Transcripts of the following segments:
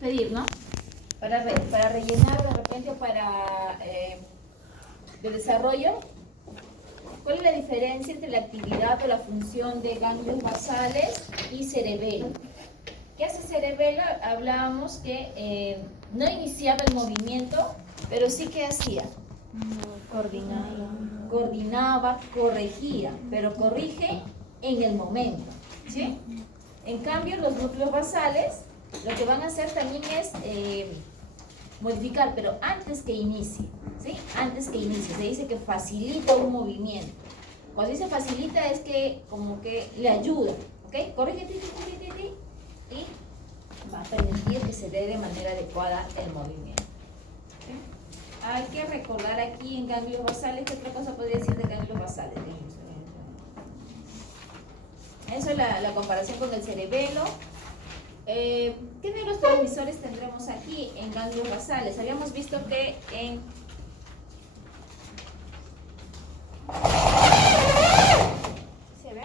pedir, ¿no? Para rellenar de repente o para de desarrollo, ¿cuál es la diferencia entre la actividad o la función de ganglios basales y cerebelo? ¿Qué hace cerebelo? Hablábamos que no iniciaba el movimiento, pero sí que hacía. Coordinaba, corregía, pero corrige en el momento, ¿sí? En cambio, los núcleos basales lo que van a hacer también es modificar, pero antes que inicie, ¿sí? Antes que inicie, se dice que facilita un movimiento. Cuando dice facilita es que como que le ayuda, ¿ok? Corrige, y va a permitir que se dé de manera adecuada el movimiento. ¿Okay? Hay que recordar aquí en ganglios basales, ¿qué otra cosa podría decir de ganglios basales? Eso es la comparación con el cerebelo. ¿Qué neurotransmisores tendremos aquí en ganglios basales? Habíamos visto que en... ¿Se ve?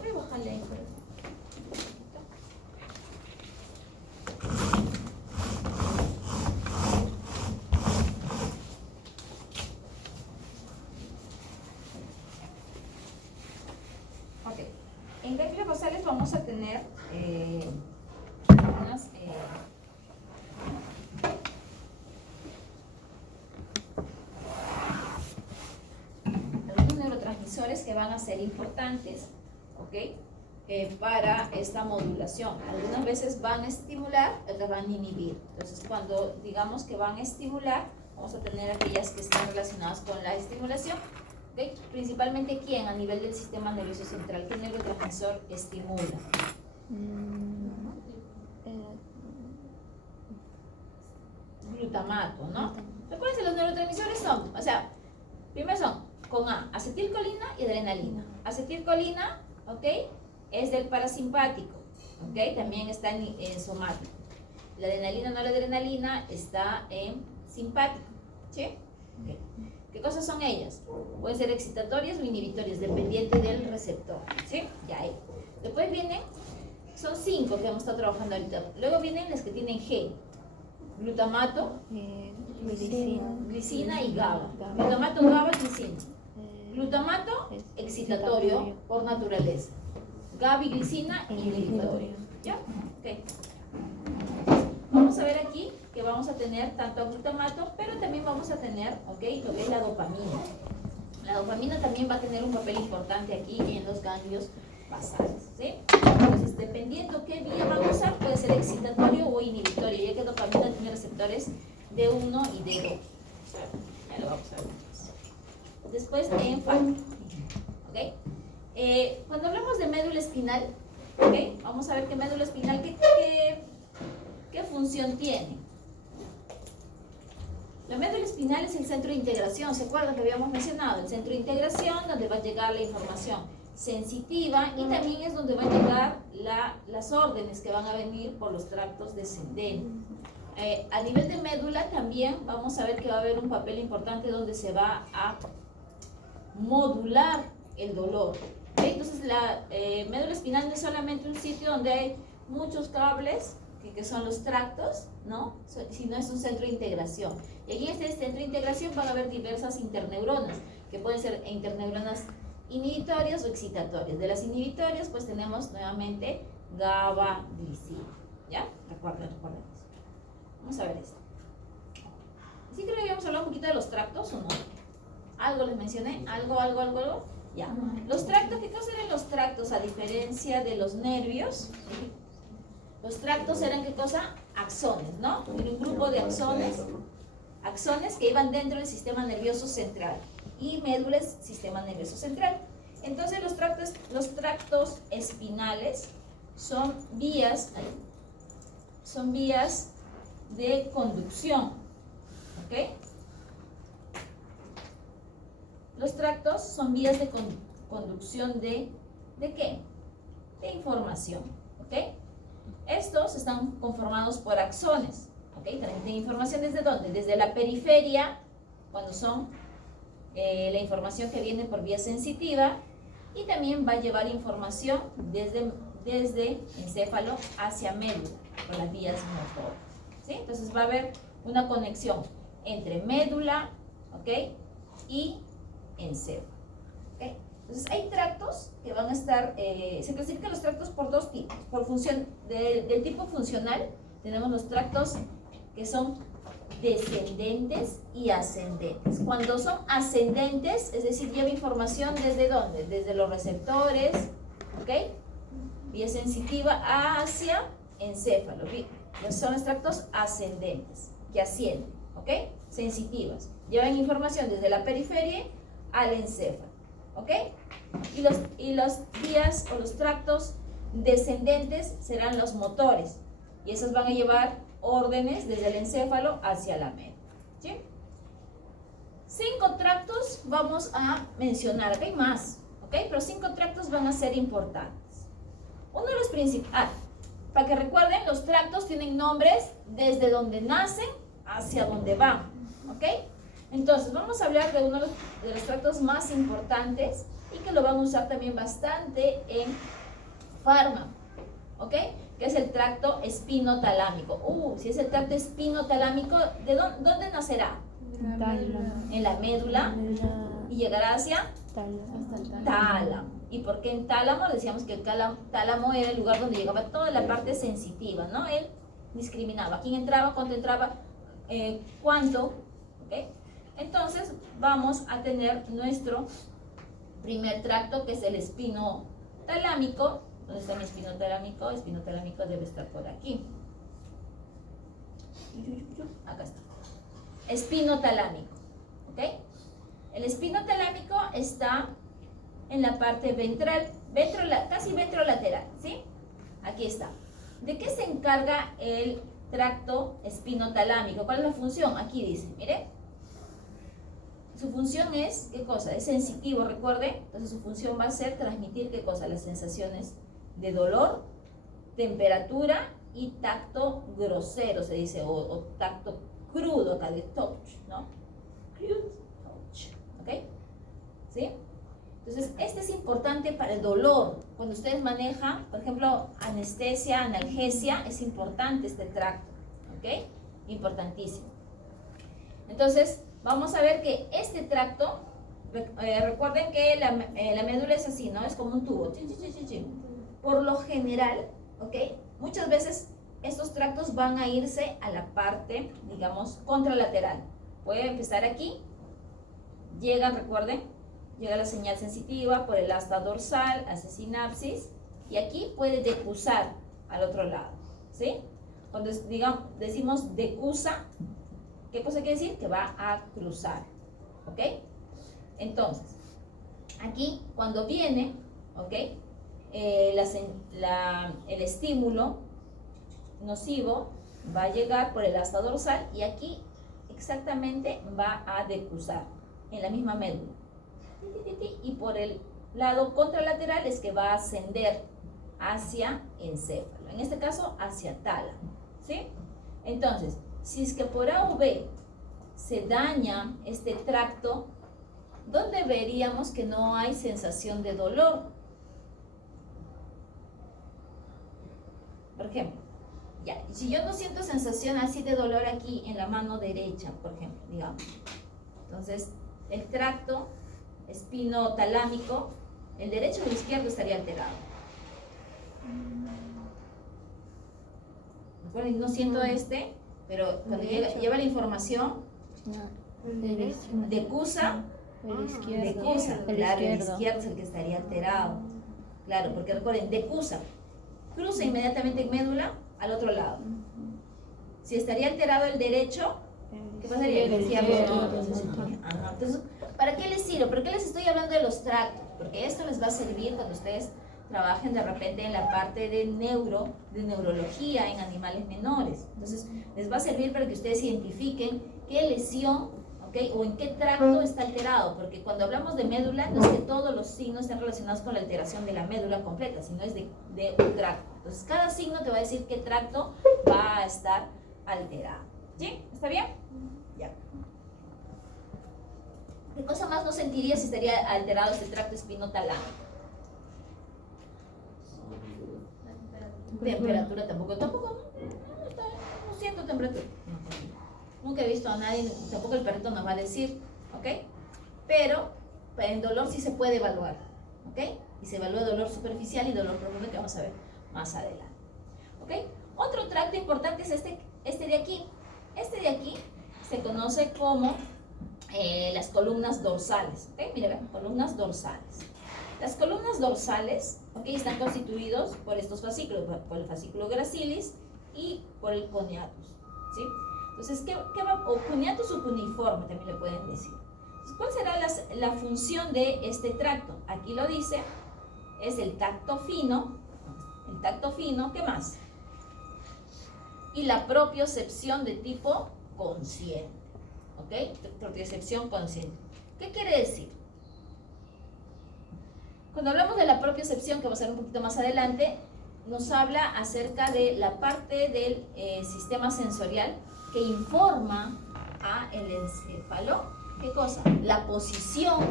Voy a bajarle ahí. En ganglios basales vamos a tener algunos neurotransmisores que van a ser importantes, ¿ok? Para esta modulación. Algunas veces van a estimular, otras van a inhibir. Entonces, cuando digamos que van a estimular, vamos a tener aquellas que están relacionadas con la estimulación. ¿Okay? Principalmente, ¿quién? A nivel del sistema nervioso central. ¿Qué neurotransmisor estimula? Glutamato, ¿no? Recuerden, los neurotransmisores son, o sea, primero son con A, acetilcolina y adrenalina. Acetilcolina, ¿ok? Es del parasimpático, ¿ok? También está en somático. La adrenalina, no la adrenalina, está en simpático, ¿sí? Okay. ¿Qué cosas son ellas? Pueden ser excitatorias o inhibitorias, dependiente del receptor, ¿sí? Ya ahí. Después vienen, son 5 que hemos estado trabajando ahorita. Luego vienen las que tienen G. Glutamato, glicina y GABA. Glutamato, GABA, glicina. Glutamato, excitatorio por naturaleza. GABA y glicina, inhibitorio. ¿Ya? Ok. Vamos a ver aquí que vamos a tener tanto glutamato, pero también vamos a tener, ¿ok? Lo que es la dopamina. La dopamina también va a tener un papel importante aquí en los ganglios basales, ¿sí? Entonces, dependiendo qué vía van a usar, puede ser excitatorio o inhibitorio, ya que dopamina tiene receptores D1 y D2. Ya lo vamos a ver. Después, enfático, ¿ok? Cuando hablamos de médula espinal, ¿ok? Vamos a ver que médula espinal, ¿qué función tiene? La médula espinal es el centro de integración, ¿se acuerdan que habíamos mencionado? El centro de integración donde va a llegar la información sensitiva y también es donde van a llegar las órdenes que van a venir por los tractos descendentes. A nivel de médula también vamos a ver que va a haber un papel importante donde se va a modular el dolor. ¿Okay? Entonces la médula espinal no es solamente un sitio donde hay muchos cables, que son los tractos, ¿no? Sino es un centro de integración. Y allí en este centro de integración van a haber diversas interneuronas, que pueden ser interneuronas inhibitorias o excitatorias. De las inhibitorias, pues tenemos nuevamente GABA, glicina. ¿Ya? Recuerden eso. Vamos a ver esto. ¿Sí creo que habíamos hablado un poquito de los tractos o no? ¿Algo les mencioné? ¿Algo? Ya. Los tractos, ¿qué cosa eran los tractos a diferencia de los nervios? Los tractos eran, ¿qué cosa? Axones, ¿no? Era un grupo de axones que iban dentro del sistema nervioso central. Y médula es sistema nervioso central. Entonces los tractos espinales son vías de conducción, ¿ok? Los tractos son vías de conducción ¿de qué? De información, ¿ok? Estos están conformados por axones, ¿ok? Transmiten información ¿desde dónde? Desde la periferia, cuando son la información que viene por vía sensitiva y también va a llevar información desde encéfalo hacia médula por las vías motoras, ¿sí? Entonces va a haber una conexión entre médula, ¿ok? Y encéfalo, ¿ok? Entonces hay tractos que van a estar, se clasifican los tractos por dos tipos. Por función del tipo funcional tenemos los tractos que son descendentes y ascendentes. Cuando son ascendentes, es decir, lleva información desde ¿dónde? Desde los receptores, ¿ok? Vía sensitiva hacia encéfalo. Son los tractos ascendentes, que ascienden, ¿ok? Sensitivas. Llevan información desde la periferia al encéfalo, ¿ok? Y los vías o los tractos descendentes serán los motores. Y esos van a llevar órdenes desde el encéfalo hacia la médula, ¿sí? 5 tractos vamos a mencionar, hay más, ¿ok? Pero 5 tractos van a ser importantes. Uno de los principales, para que recuerden, los tractos tienen nombres desde donde nacen hacia donde van, ¿ok? Entonces, vamos a hablar de uno de los tractos más importantes y que lo vamos a usar también bastante en fármaco, ¿ok? Que es el tracto espinotalámico. Si es el tracto espinotalámico, ¿de dónde nacerá? En la médula y llegará hacia tálamo. ¿Y por qué en tálamo? Decíamos que el tálamo era el lugar donde llegaba toda la parte sensitiva, ¿no? Él discriminaba quién entraba, cuánto entraba, cuánto, ¿ok? Entonces vamos a tener nuestro primer tracto, que es el espinotalámico. ¿Dónde está mi espinotalámico? Espinotalámico debe estar por aquí. Acá está. Espinotalámico, ¿ok? El espinotalámico está en la parte ventral, casi ventrolateral, ¿sí? Aquí está. ¿De qué se encarga el tracto espinotalámico? ¿Cuál es la función? Aquí dice, mire. Su función es, ¿qué cosa? Es sensitivo, recuerde. Entonces su función va a ser transmitir, ¿qué cosa? Las sensaciones de dolor, temperatura y tacto grosero, se dice, o tacto crudo, acá de touch, ¿no? Crude touch, ¿ok? ¿Sí? Entonces, este es importante para el dolor. Cuando ustedes manejan, por ejemplo, anestesia, analgesia, es importante este tracto, ¿ok? Importantísimo. Entonces, vamos a ver que este tracto, recuerden que la médula es así, ¿no? Es como un tubo. Por lo general, ¿ok? Muchas veces estos tractos van a irse a la parte, digamos, contralateral. Puede empezar aquí, llegan, recuerden, llega la señal sensitiva por el asta dorsal, hace sinapsis, y aquí puede decusar al otro lado, ¿sí? Cuando decimos decusa, ¿qué cosa quiere decir? Que va a cruzar, ¿ok? Entonces, aquí cuando viene, ¿ok? El estímulo nocivo va a llegar por el asta dorsal y aquí exactamente va a decusar en la misma médula. Y por el lado contralateral es que va a ascender hacia encéfalo, en este caso hacia tálamo, ¿sí? Entonces, si es que por A o B se daña este tracto, ¿dónde veríamos que no hay sensación de dolor? Por ejemplo, ya, si yo no siento sensación así de dolor aquí en la mano derecha, por ejemplo, digamos, entonces el tracto espinotalámico, el derecho o el izquierdo estaría alterado. Recuerden, no siento pero cuando lleva la información, decusa, claro, el izquierdo es el que estaría alterado. Claro, porque recuerden, decusa, cruza inmediatamente en médula al otro lado. Si estaría alterado el derecho, ¿qué pasaría? El izquierdo. Entonces, ¿para qué les sirve? ¿Por qué les estoy hablando de los tractos? Porque esto les va a servir cuando ustedes trabajen de repente en la parte de neurología en animales menores. Entonces, les va a servir para que ustedes identifiquen qué lesión, ¿ok? O en qué tracto está alterado, porque cuando hablamos de médula, no es que todos los signos estén relacionados con la alteración de la médula completa, sino es de un tracto. Entonces, cada signo te va a decir qué tracto va a estar alterado. ¿Sí? ¿Está bien? Ya. ¿Qué cosa más no sentiría si estaría alterado este tracto espinotalámico? Temperatura tampoco, no siento temperatura. Nunca he visto a nadie, tampoco el perrito nos va a decir, ¿ok? Pero en dolor sí se puede evaluar, ¿ok? Y se evalúa dolor superficial y dolor profundo que vamos a ver más adelante, ¿ok? Otro tracto importante es este de aquí. Este de aquí se conoce como las columnas dorsales, ¿ok? Mira, vean, columnas dorsales. Las columnas dorsales, ¿ok? Están constituidos por estos fascículos, por el fascículo gracilis y por el cuneatus, ¿sí? Entonces, ¿qué va? O cuneatus o cuneiforme también le pueden decir. Entonces, ¿cuál será la función de este tracto? Aquí lo dice, es el tacto fino, ¿qué más? Y la propiocepción de tipo consciente, ¿ok? Propiocepción consciente. ¿Qué quiere decir? Cuando hablamos de la propiocepción, que vamos a ver un poquito más adelante, nos habla acerca de la parte del sistema sensorial que informa a el encéfalo, ¿qué cosa? La posición,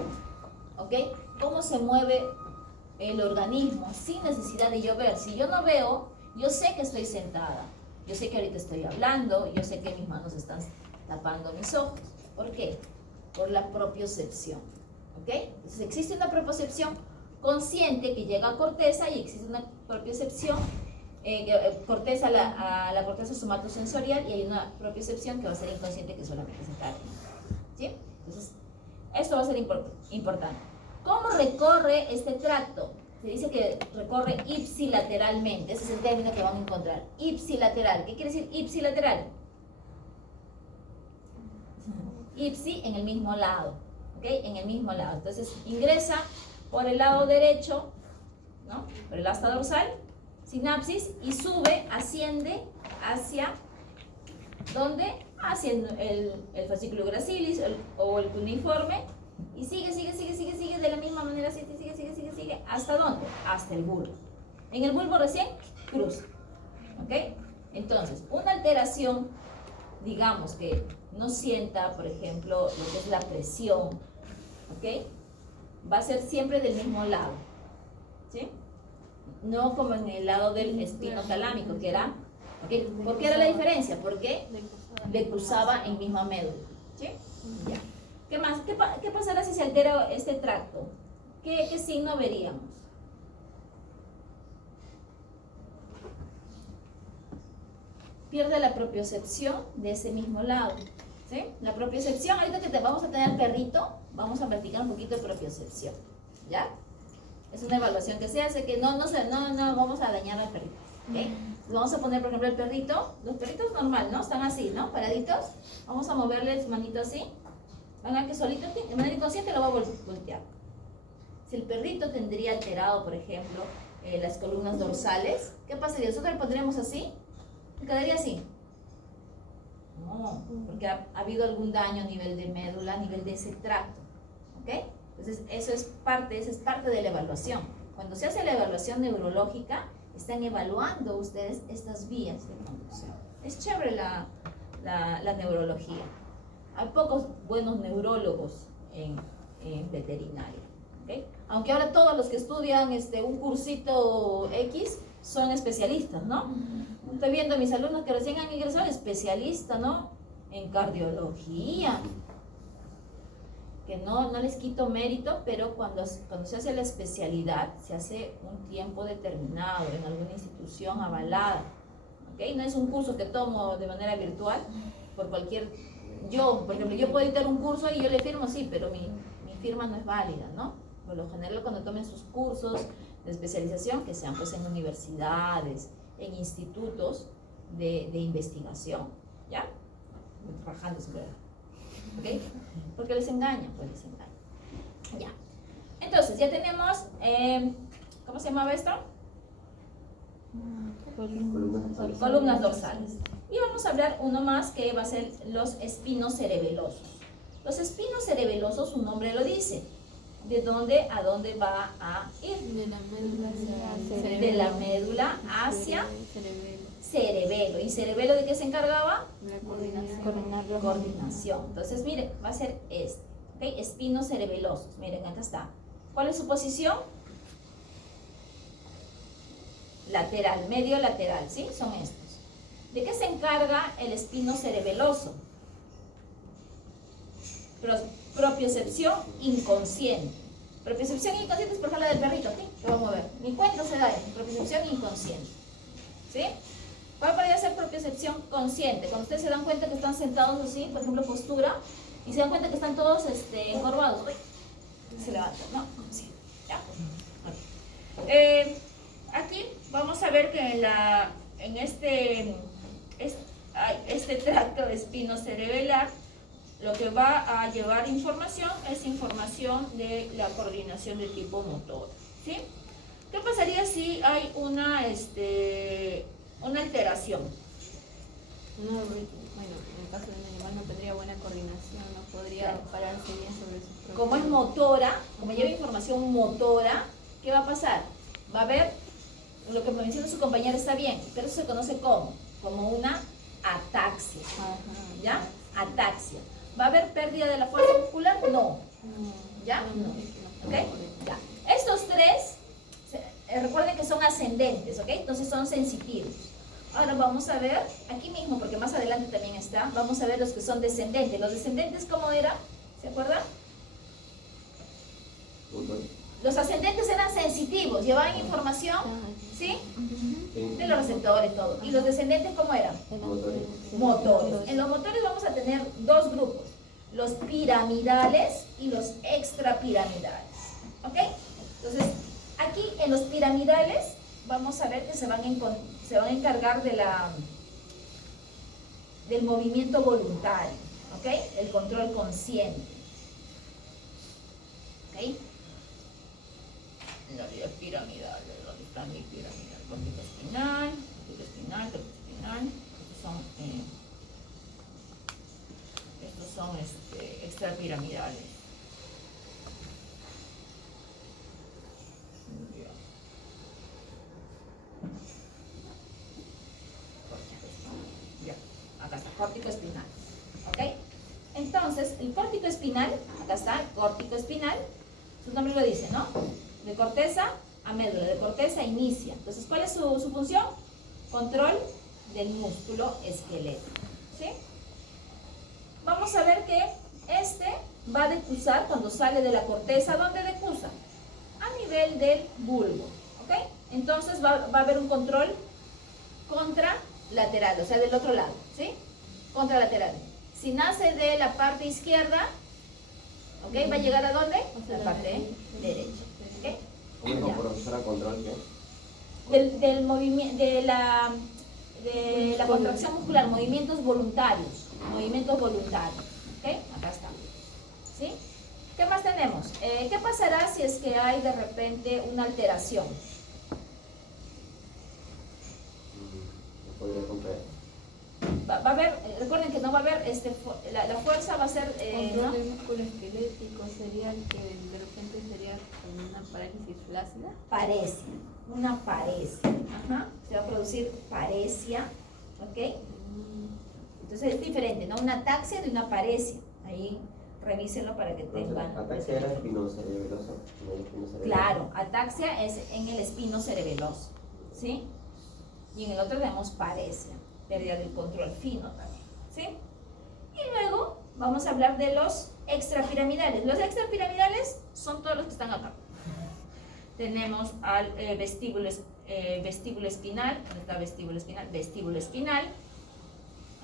¿ok? Cómo se mueve el organismo sin necesidad de yo ver. Si yo no veo, yo sé que estoy sentada, yo sé que ahorita estoy hablando, yo sé que mis manos están tapando mis ojos. ¿Por qué? Por la propiocepción, ¿ok? Entonces existe una propiocepción consciente que llega a corteza y existe una propiocepción corteza a la corteza somatosensorial, y hay una propiocepción que va a ser inconsciente que solamente se encarga, ¿sí? Entonces, esto va a ser importante. ¿Cómo recorre este tracto? Se dice que recorre ipsilateralmente. Ese es el término que van a encontrar. Ipsilateral. ¿Qué quiere decir ipsilateral? Ipsi en el mismo lado, ¿ok? En el mismo lado. Entonces, ingresa por el lado derecho, ¿no? Por el asta dorsal, sinapsis, y sube, asciende hacia, ¿dónde? Hacia el fascículo gracilis o el cuneiforme, y sigue de la misma manera, sigue, ¿hasta dónde? Hasta el bulbo. En el bulbo recién cruza, ¿ok? Entonces, una alteración, digamos que no sienta, por ejemplo, lo que es la presión, ¿ok? Va a ser siempre del mismo lado, ¿sí? No como en el lado del espinotalámico, que era, ¿okay? ¿Por qué era la diferencia? Porque le cruzaba en misma médula, ¿sí? Ya. ¿Qué más? ¿Qué pasará si se altera este tracto? ¿Qué signo veríamos? Pierde la propiocepción de ese mismo lado, ¿sí? La propiocepción, ahorita que vamos a tener perrito, vamos a practicar un poquito de propiocepción, ¿ya? Es una evaluación que se hace, que no vamos a dañar al perrito, ¿ok? Vamos a poner, por ejemplo, el perrito, los perritos normal, ¿no? Están así, ¿no? Paraditos. Vamos a moverle su manito así. Van a ver que solito, de manera inconsciente, lo va a voltear. Si el perrito tendría alterado, por ejemplo, las columnas dorsales, ¿qué pasaría? ¿Nosotros le pondríamos así? ¿Quedaría así? No, porque ha habido algún daño a nivel de médula, a nivel de ese tracto, ¿ok? Entonces, esa es parte de la evaluación. Cuando se hace la evaluación neurológica, están evaluando ustedes estas vías de conducción. Es chévere la neurología. Hay pocos buenos neurólogos en veterinaria, ¿okay? Aunque ahora todos los que estudian un cursito X son especialistas, ¿no? Estoy viendo a mis alumnos que recién han ingresado, especialistas, ¿no? En cardiología. Que no les quito mérito, pero cuando se hace la especialidad, se hace un tiempo determinado en alguna institución avalada, ¿ok? No es un curso que tomo de manera virtual por cualquier... por ejemplo, yo puedo editar un curso y yo le firmo, sí, pero mi firma no es válida, ¿no? Por lo general, cuando tomen sus cursos de especialización, que sean pues en universidades, en institutos de investigación, ¿ya? Trabajando sobre ¿ok? Porque les engañan, pues les engañan. Ya. Entonces, ya tenemos, ¿cómo se llamaba esto? Columnas dorsales. Y vamos a hablar uno más que va a ser los espinos cerebelosos. Los espinos cerebelosos, su nombre lo dice. ¿De dónde a dónde va a ir? De la médula hacia cerebelo. ¿Y cerebelo de qué se encargaba? La coordinación. Coordinación. Entonces, mire, va a ser este, ¿ok? Espinos cerebelosos, miren, acá está. ¿Cuál es su posición? Lateral, medio lateral, ¿sí? Son estos. ¿De qué se encarga el espino cerebeloso? Propiocepción inconsciente. Propiocepción inconsciente es por ejemplo la del perrito, ¿sí? Lo vamos a ver. Ni cuenta se da, propiocepción inconsciente. ¿Sí? ¿Cuál podría ser propiocepción consciente? Cuando ustedes se dan cuenta que están sentados así, por ejemplo, postura, y se dan cuenta que están todos encorvados. Uy, se levantan, ¿no? Sí. ¿Ya? Okay. Aquí vamos a ver que en este tracto espinocerebelar, lo que va a llevar información es información de la coordinación de tipo motor, ¿sí? ¿Qué pasaría si hay una alteración? No, bueno, en el caso de un animal no tendría buena coordinación, no podría pararse bien sobre sus propios. Como es motora, como lleva información motora, ¿qué va a pasar? Va a haber, lo que menciona su compañera está bien, pero eso se conoce como una ataxia. Ajá, ¿Ya? Ataxia. ¿Va a haber pérdida de la fuerza muscular? No. ¿Ya? No. ¿Ok? Ya. Estos tres, recuerden que son ascendentes, ¿ok? Entonces son sensitivos. Ahora vamos a ver, aquí mismo, porque más adelante también está, vamos a ver los que son descendentes. ¿Los descendentes cómo eran? ¿Se acuerdan? Los ascendentes eran sensitivos, llevaban información, ¿sí? De los receptores, todo. ¿Y los descendentes cómo eran? Motores. En los motores vamos a tener dos grupos, los piramidales y los extrapiramidales. ¿Ok? Entonces, aquí en los piramidales vamos a ver que se van a encargar del movimiento voluntario. ¿Ok? El control consciente. ¿Ok? La vía piramidal, ¿dónde está mi piramidal? Córtico espinal, tórtico espinal. Estos son extrapiramidales. Ya, acá está, córtico espinal. ¿Ok? Entonces, el córtico espinal, acá está, el córtico espinal, su nombre lo dice, ¿no? De corteza a médula, de corteza inicia. Entonces, ¿cuál es su función? Control del músculo esquelético. ¿Sí? Vamos a ver que va a decusar cuando sale de la corteza. ¿Dónde decusa? A nivel del bulbo. ¿Ok? Entonces va a haber un control contralateral, o sea, del otro lado. ¿Sí? Contralateral. Si nace de la parte izquierda, ¿ok? ¿Va a llegar a dónde? A la parte derecha. ¿Ok? ¿Cómo dijo profesora control qué? Del movimiento, de la contracción muscular, movimientos voluntarios. Movimientos voluntarios. ¿Ok? Acá está. ¿Sí? ¿Qué más tenemos? ¿Qué pasará si es que hay de repente una alteración? No podría comprender. Va a haber, recuerden que no va a haber, la fuerza va a ser, Control ¿no? del músculo esquelético sería el que de repente sería como una parálisis flácida. Paresia, una paresia. Ajá. Se va a producir paresia, ¿ok? Entonces es diferente, ¿no? Una ataxia de una paresia. Ahí revísenlo para que tengan. Ataxia era espinocerebeloso. Claro, ataxia es en el espino cerebeloso, ¿sí? Y en el otro tenemos paresia, pérdida del control fino también, ¿sí? Y luego vamos a hablar de los extrapiramidales. Los extrapiramidales son todos los que están acá. Tenemos al vestíbulo espinal. ¿Dónde está vestíbulo espinal? Vestíbulo espinal.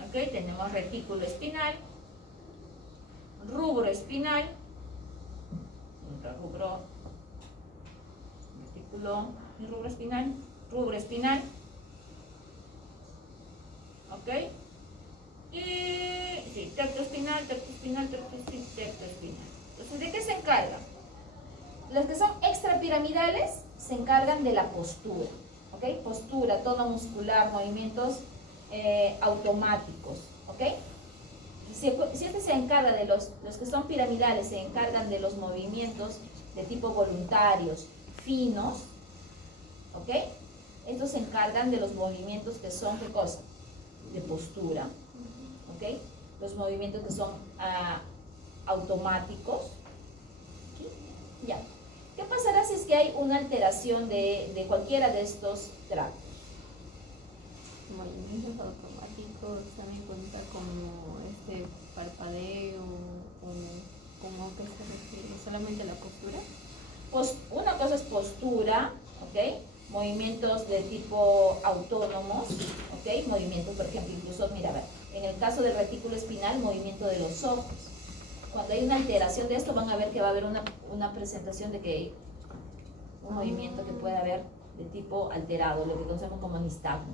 ¿Ok? Tenemos retículo espinal, rubro espinal, rubro, retículo y rubro espinal, ¿ok? Y sí, tecto espinal. Entonces, ¿de qué se encarga? Los que son extrapiramidales se encargan de la postura, ¿ok? Postura, tono muscular, movimientos automáticos, ¿ok? Si este se encarga de los que son piramidales, se encargan de los movimientos de tipo voluntarios, finos, ¿ok? Estos se encargan de los movimientos que son, ¿qué cosa? De postura, ¿ok? Los movimientos que son automáticos. ¿Sí? Ya. ¿Qué pasará si es que hay una alteración de cualquiera de estos tractos? Movimientos automáticos también cuenta como parpadeo o como que se refiere solamente a la postura. Pues una cosa es postura, ¿ok? Movimientos de tipo autónomos, ¿ok? Movimientos, por ejemplo, incluso, mira, a ver, en el caso del retículo espinal, movimiento de los ojos. Cuando hay una alteración de esto, van a ver que va a haber una presentación de que un movimiento que puede haber de tipo alterado, lo que conocemos como nistagmo.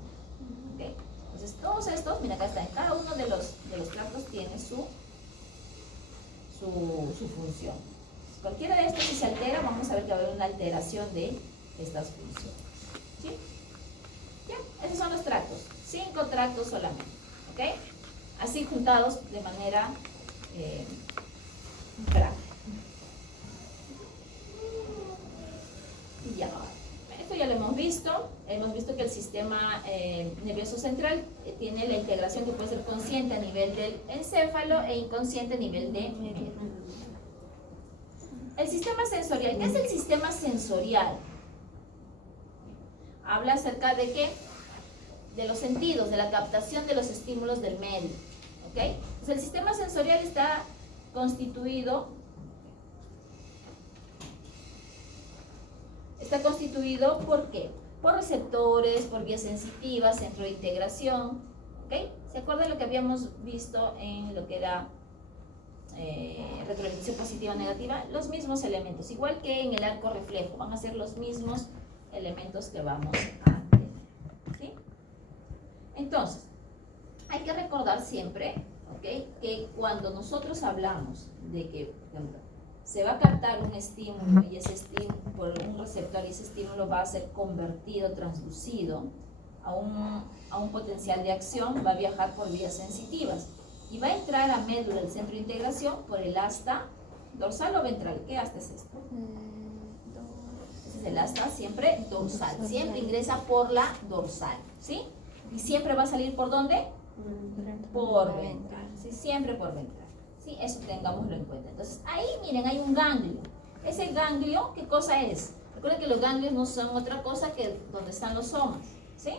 ¿Okay? Entonces, todos estos, mira, acá está, en cada uno de los tractos tiene su función. Cualquiera de estos, si se altera, vamos a ver que va a haber una alteración de estas funciones. ¿Sí? Ya, esos son los tractos. 5 tractos solamente. ¿Ok? Así juntados de manera práctica. Ya. Esto ya lo hemos visto. Hemos visto que el sistema nervioso central tiene la integración que puede ser consciente a nivel del encéfalo e inconsciente a nivel de médula. El sistema sensorial. ¿Qué es el sistema sensorial? Habla acerca de qué? De los sentidos, de la captación de los estímulos del medio. ¿Ok? Entonces, el sistema sensorial está constituido ¿por qué? Por receptores, por vías sensitivas, centro de integración. ¿Ok? ¿Se acuerdan lo que habíamos visto en lo que era retroalimentación positiva o negativa? Los mismos elementos, igual que en el arco reflejo, van a ser los mismos elementos que vamos a tener. ¿Sí? Entonces, hay que recordar siempre, ¿okay?, que cuando nosotros hablamos de que, por ejemplo, se va a captar un estímulo y ese estímulo por un receptor y ese estímulo va a ser convertido, transducido a un potencial de acción, va a viajar por vías sensitivas y va a entrar a médula, el centro de integración, por el asta dorsal o ventral. ¿Qué asta es esto? Ese es el asta siempre dorsal, siempre ingresa por la dorsal, ¿sí? Y siempre va a salir ¿por dónde? Por ventral, ¿sí? Siempre por ventral, ¿sí? Eso tengámoslo en cuenta. Entonces, ahí miren, hay un ganglio. Ese ganglio, ¿qué cosa es? Recuerden que los ganglios no son otra cosa que donde están los somas, ¿sí?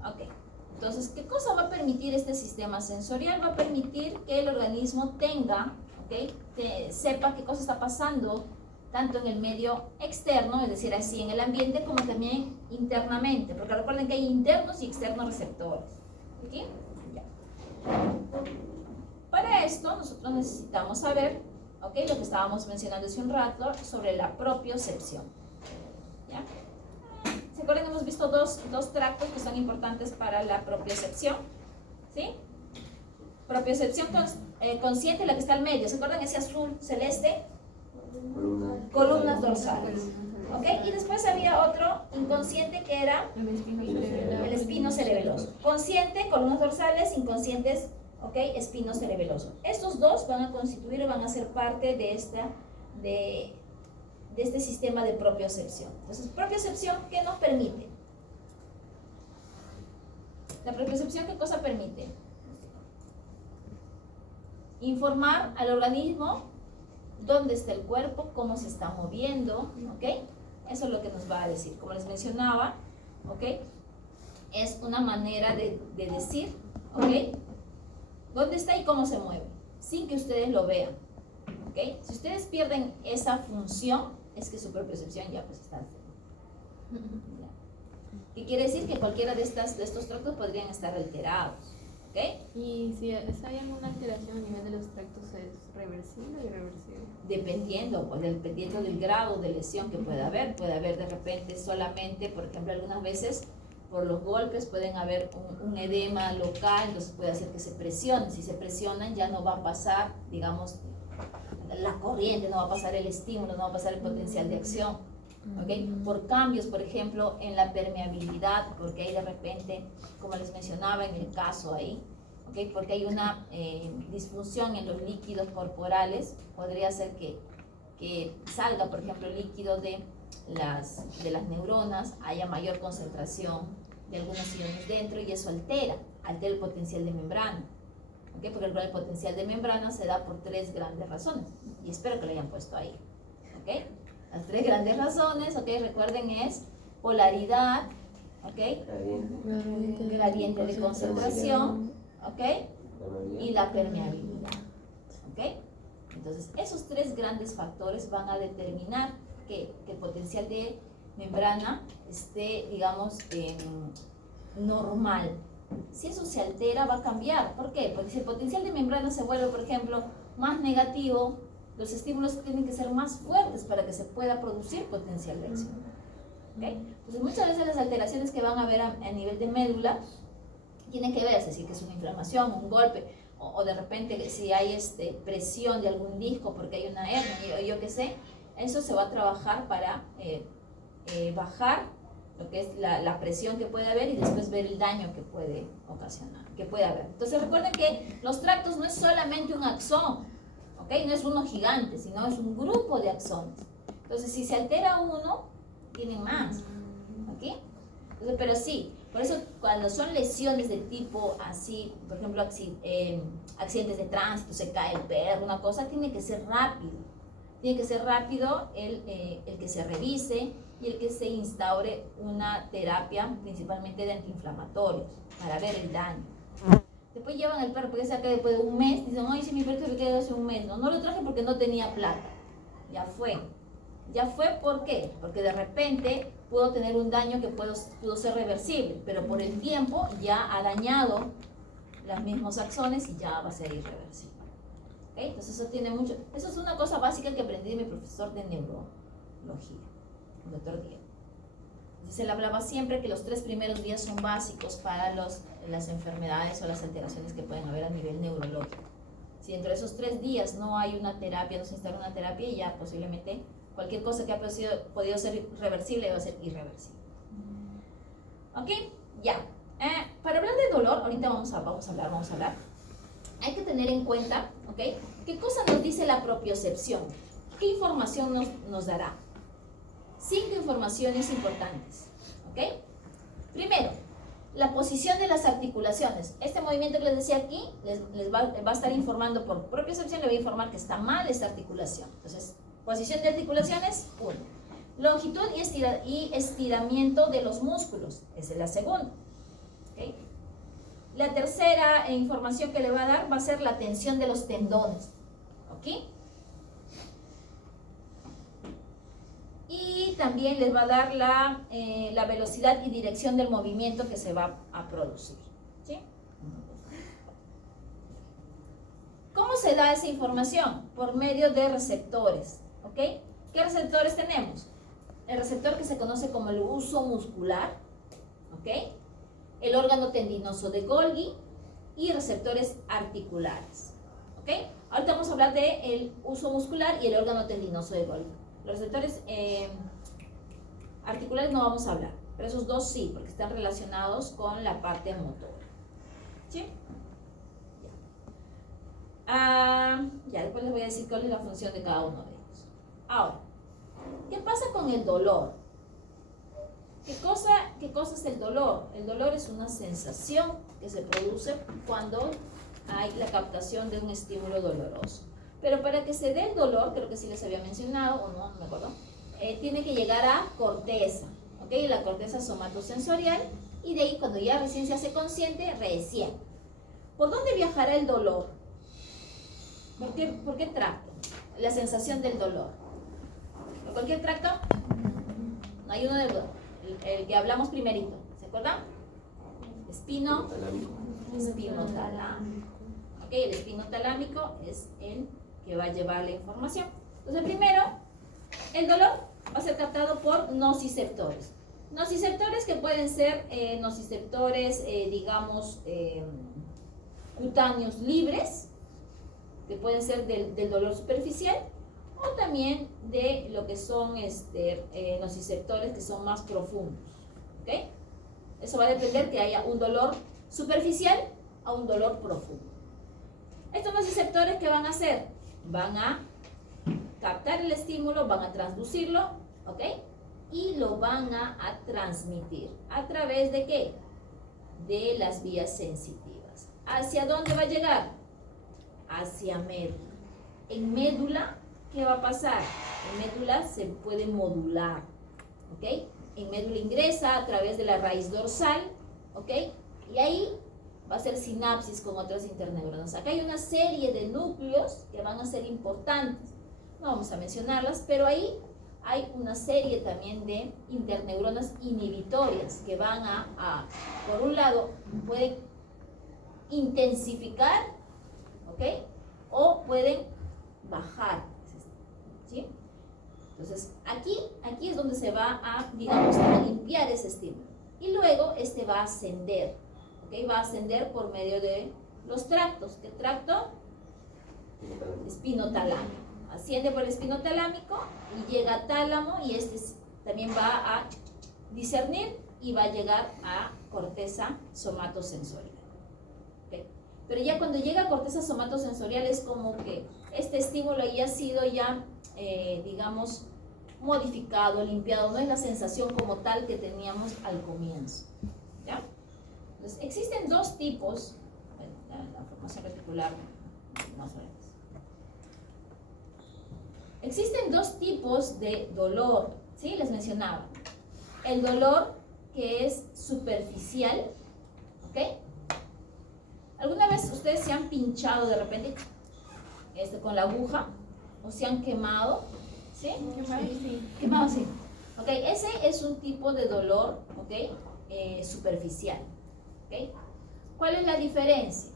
Ok. Entonces, ¿qué cosa va a permitir este sistema sensorial? Va a permitir que el organismo tenga, ¿okay?, que sepa qué cosa está pasando, tanto en el medio externo, es decir, así en el ambiente, como también internamente, porque recuerden que hay internos y externos receptores. ¿Okay? Ya. Para esto, nosotros necesitamos saber, ¿ok?, lo que estábamos mencionando hace un rato sobre la propiocepción. ¿Ya? ¿Se acuerdan? Hemos visto dos tractos que son importantes para la propiocepción. ¿Sí? Propiocepción consciente, la que está al medio. ¿Se acuerdan? Ese azul celeste. Columnas dorsales. ¿Ok? Y después había otro inconsciente que era el espino cerebeloso. Consciente, columnas dorsales, inconscientes, ¿ok?, espino cerebeloso. Estos dos van a constituir o van a ser parte de este sistema de propiocepción. Entonces, propiocepción, ¿qué nos permite? La propiocepción, ¿qué cosa permite? Informar al organismo dónde está el cuerpo, cómo se está moviendo, ¿ok? Eso es lo que nos va a decir. Como les mencionaba, ¿ok?, es una manera de decir, ¿ok?, dónde está y cómo se mueve, sin que ustedes lo vean, ¿ok? Si ustedes pierden esa función, es que su propiocepción ya pues está. ¿Qué quiere decir? Que cualquiera de estos tractos podrían estar alterados, ¿ok? Y si hay alguna alteración a nivel de los tractos, ¿es reversible o irreversible? Dependiendo, pues, dependiendo del grado de lesión que pueda haber de repente solamente, por ejemplo, algunas veces por los golpes pueden haber un edema local, entonces puede hacer que se presionen. Si se presionan ya no va a pasar, digamos, la corriente, no va a pasar el estímulo, no va a pasar el potencial de acción, ¿ok? Por cambios, por ejemplo, en la permeabilidad, porque hay de repente, como les mencionaba en el caso ahí, ¿ok?, porque hay una disfunción en los líquidos corporales, podría ser que salga, por ejemplo, el líquido de las neuronas, haya mayor concentración de algunos iones dentro y eso altera el potencial de membrana. ¿ok? Porque el potencial de membrana se da por 3 grandes razones, y espero que lo hayan puesto ahí, ¿ok? Las 3 grandes razones, ¿ok? Recuerden, es polaridad, ¿ok? Gradiente de concentración, ¿ok? Y la permeabilidad, ¿ok? Entonces, esos 3 grandes factores van a determinar que el potencial de membrana esté, digamos, normal. Si eso se altera, va a cambiar. ¿Por qué? Porque si el potencial de membrana se vuelve, por ejemplo, más negativo, los estímulos tienen que ser más fuertes para que se pueda producir potencial de acción. ¿Okay? Entonces, muchas veces las alteraciones que van a haber a nivel de médula tienen que ver, es decir, que es una inflamación, un golpe, o de repente si hay presión de algún disco porque hay una hernia, yo qué sé, eso se va a trabajar para bajar lo que es la presión que puede haber y después ver el daño que puede ocasionar, que puede haber. Entonces recuerden que los tractos no es solamente un axón, ¿ok? No es uno gigante, sino es un grupo de axones. Entonces si se altera uno, tienen más, ¿ok? Entonces, pero sí, por eso cuando son lesiones de tipo así, por ejemplo, accidentes de tránsito, se cae el perro, una cosa, tiene que ser rápido. Tiene que ser rápido el que se revise y el que se instaure una terapia, principalmente de antiinflamatorios, para ver el daño. Después llevan al perro, porque se acá después de un mes, dicen, ay, si mi perro se quedó hace un mes. No lo traje porque no tenía plata. Ya fue. Ya fue, ¿por qué? Porque de repente pudo tener un daño que pudo ser reversible, pero por el tiempo ya ha dañado los mismos axones y ya va a ser irreversible. ¿Okay? Entonces eso tiene mucho, eso es una cosa básica que aprendí de mi profesor de neurología, el doctor Diego. Entonces él hablaba siempre que los 3 primeros días son básicos para las enfermedades o las alteraciones que pueden haber a nivel neurológico. Si dentro de esos 3 días no hay una terapia, no se instala una terapia, ya posiblemente cualquier cosa que ha podido ser reversible va a ser irreversible. ¿Ok? Ya. Para hablar de dolor, ahorita vamos a hablar. Hay que tener en cuenta, ¿ok? ¿Qué cosa nos dice la propiocepción? ¿Qué información nos dará? 5 informaciones importantes, ¿ok? Primero, la posición de las articulaciones. Este movimiento que les decía aquí, les va a estar informando por propiocepción, le va a informar que está mal esta articulación. Entonces, posición de articulaciones, 1. Longitud y estiramiento de los músculos, esa es la segunda, ¿ok? La tercera información que le va a dar va a ser la tensión de los tendones, ¿ok? Y también les va a dar la velocidad y dirección del movimiento que se va a producir, ¿sí? ¿Cómo se da esa información? Por medio de receptores, ¿ok? ¿Qué receptores tenemos? El receptor que se conoce como el huso muscular, ¿ok? El órgano tendinoso de Golgi y receptores articulares, ¿ok? Ahorita vamos a hablar del huso muscular y el órgano tendinoso de Golgi. Los receptores articulares no vamos a hablar, pero esos 2 sí, porque están relacionados con la parte motora, ¿sí? Ya, después les voy a decir cuál es la función de cada uno de ellos. Ahora, ¿qué pasa con el dolor? ¿Qué cosa es el dolor? El dolor es una sensación que se produce cuando hay la captación de un estímulo doloroso. Pero para que se dé el dolor, creo que sí les había mencionado, o no me acuerdo, tiene que llegar a corteza, ¿ok? La corteza somatosensorial, y de ahí cuando ya recién se hace consciente, recién. ¿Por dónde viajará el dolor? ¿Por qué tracto? La sensación del dolor. ¿Por cualquier tracto? No hay uno del dolor. El que hablamos primerito, ¿se acuerdan? Espinotalámico. ¿Ok? El espinotalámico es el que va a llevar la información. Entonces, primero, el dolor va a ser captado por nociceptores. Nociceptores que pueden ser nociceptores, digamos, cutáneos libres, que pueden ser del dolor superficial, o también de lo que son nociceptores que son más profundos, ¿ok? Eso va a depender que haya un dolor superficial a un dolor profundo. Estos nociceptores, ¿qué van a hacer? Van a captar el estímulo, van a transducirlo, ¿ok? Y lo van a transmitir. ¿A través de qué? De las vías sensitivas. ¿Hacia dónde va a llegar? hacia médula. En médula, ¿qué va a pasar? En médula se puede modular, ¿ok? En médula ingresa a través de la raíz dorsal, ¿ok? Y ahí va a ser sinapsis con otras interneuronas. Acá hay una serie de núcleos que van a ser importantes. No vamos a mencionarlas, pero ahí hay una serie también de interneuronas inhibitorias que van por un lado, pueden intensificar, ¿ok? O pueden bajar, ¿sí? Entonces, aquí es donde se va a, digamos, a limpiar ese estímulo. Y luego este va a ascender, ¿ok? Va a ascender por medio de los tractos. ¿Qué tracto? Espinotalámico. Asciende por el espinotalámico y llega a tálamo, y este también va a discernir y va a llegar a corteza somatosensorial. ¿Okay? Pero ya cuando llega a corteza somatosensorial es como que este estímulo ya ha sido digamos, modificado, limpiado. No es la sensación como tal que teníamos al comienzo. ¿Ya? Entonces, existen dos tipos, la formación reticular, más o menos. Existen dos tipos de dolor, ¿sí? Les mencionaba. El dolor que es superficial, ¿ok? ¿Alguna vez ustedes se han pinchado de repente con la aguja? ¿O se han quemado? ¿Sí? Quemado, sí. ¿Ok? Ese es un tipo de dolor, ¿ok? Superficial, ¿ok? ¿Cuál es la diferencia?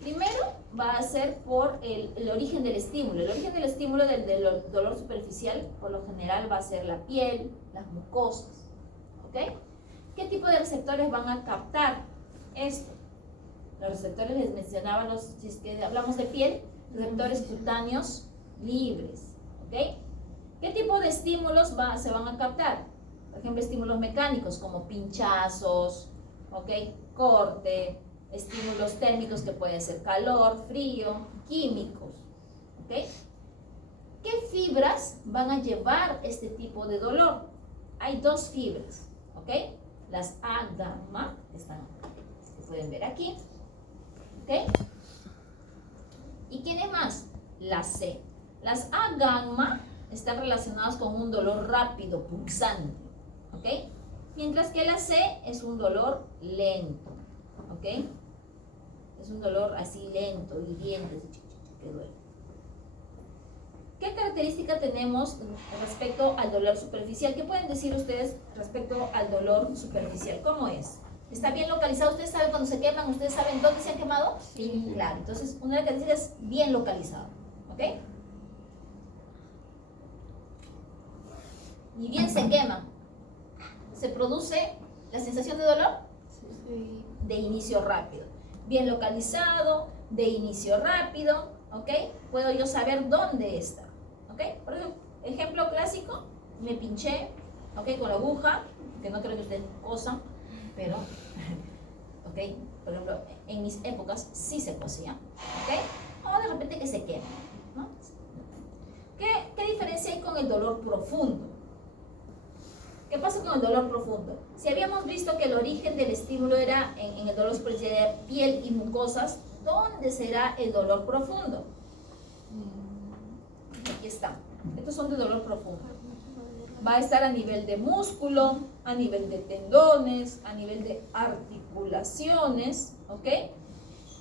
Primero va a ser por el origen del estímulo. El origen del estímulo del dolor superficial, por lo general, va a ser la piel, las mucosas. ¿Ok? ¿Qué tipo de receptores van a captar esto? Los receptores, les mencionaba, si es que hablamos de piel, receptores cutáneos libres. ¿Ok? ¿Qué tipo de estímulos se van a captar? Por ejemplo, estímulos mecánicos como pinchazos, ¿ok? Corte, estímulos térmicos que pueden ser calor, frío, químicos, ¿ok? ¿Qué fibras van a llevar este tipo de dolor? Hay dos fibras, ¿ok? Las A gamma, que pueden ver aquí, ¿ok? ¿Y quiénes más? Las C. Las A gamma están relacionadas con un dolor rápido, pulsante, ¿ok? Mientras que la C es un dolor lento, ¿ok? Es un dolor así lento, hiriente, que duele. ¿Qué característica tenemos respecto al dolor superficial? ¿Qué pueden decir ustedes respecto al dolor superficial? ¿Cómo es? ¿Está bien localizado? ¿Ustedes saben cuando se queman? ¿Ustedes saben dónde se han quemado? Sí, claro. Entonces, una característica es bien localizado, ¿ok? Y bien se quema. ¿Se produce la sensación de dolor? Sí. De inicio rápido. Bien localizado, de inicio rápido, ¿ok? Puedo yo saber dónde está, ¿ok? Por ejemplo clásico, me pinché, ¿ok? Con la aguja, que no creo que ustedes cosan, pero, ¿ok? Por ejemplo, en mis épocas sí se cosía, ¿ok? O de repente que se quema, ¿no? ¿Qué diferencia hay con el dolor profundo? ¿Qué pasa con el dolor profundo? Si habíamos visto que el origen del estímulo era en el dolor superficial de piel y mucosas, ¿dónde será el dolor profundo? Aquí está. Estos son de dolor profundo. Va a estar a nivel de músculo, a nivel de tendones, a nivel de articulaciones, ¿ok?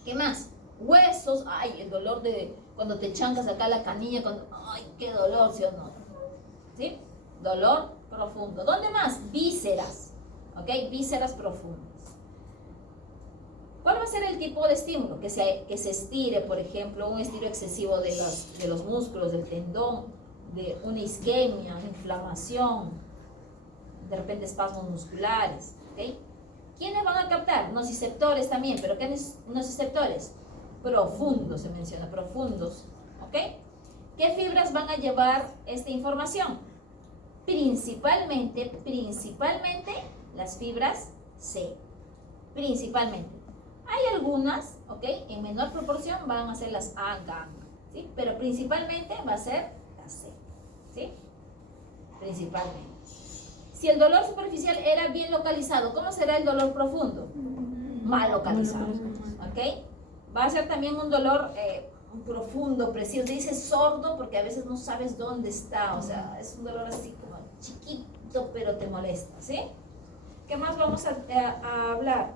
¿Qué más? Huesos. Ay, el dolor de cuando te chancas acá la canilla, ay, qué dolor, ¿sí o no? ¿Sí? Dolor profundo. ¿Dónde más? Vísceras, ¿ok? Vísceras profundas. ¿Cuál va a ser el tipo de estímulo? Que se estire, por ejemplo, un estiro excesivo de los músculos, del tendón, de una isquemia, una inflamación, de repente espasmos musculares, ¿ok? ¿Quiénes van a captar? Nociceptores también, pero ¿qué nociceptores? Profundos, se menciona, profundos, ¿ok? ¿Qué fibras van a llevar esta información? Principalmente las fibras C, principalmente. Hay algunas, ¿ok? En menor proporción van a ser las A gamma, ¿sí? Pero principalmente va a ser la C, ¿sí? Principalmente. Si el dolor superficial era bien localizado, ¿cómo será el dolor profundo? Mal localizado, ¿ok? Va a ser también un dolor profundo, preciso. Se dice sordo porque a veces no sabes dónde está, o sea, es un dolor así como chiquito, pero te molesta, ¿sí? ¿Qué más vamos a hablar?